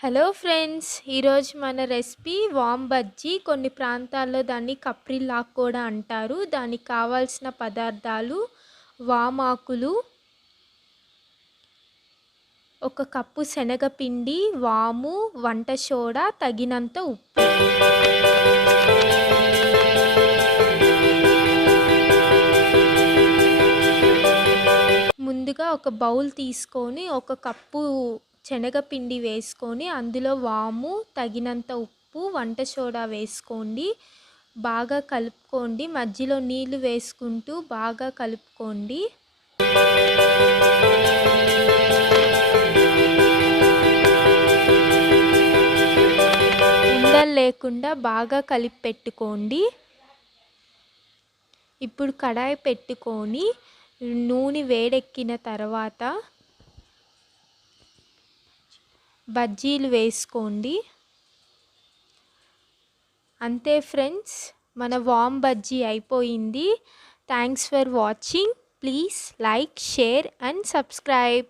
Hello friends, ఈరోజు మన recipe వామ్ బజ్జీ. కొన్ని ప్రాంతాల్లో దాన్ని కప్రిల్లాకు కూడా అంటారు. దానికి కావాల్సిన పదార్థాలు: వామాకులు, 1 కప్పు శనగపిండి, వాము, వంట సోడా, తగినంత ఉప్పు. ముందుగా ఒక బౌల్ తీసుకొని 1 కప్పు శనగపిండి వేసుకొని అందులో వాము, తగినంత ఉప్పు, వంట సోడా వేసుకోండి. బాగా కలుపుకోండి. మధ్యలో నీళ్లు వేసుకుంటూ బాగా కలుపుకోండి. ఉండలు లేకుండా బాగా కలిపి పెట్టుకోండి. ఇప్పుడు కడాయి పెట్టుకొని నూనె వేడెక్కిన తర్వాత బజ్జీలు వేసుకోండి. అంతే ఫ్రెండ్స్, మన వామ్ బజ్జీ అయిపోయింది. Thanks for watching. Please like, share and subscribe.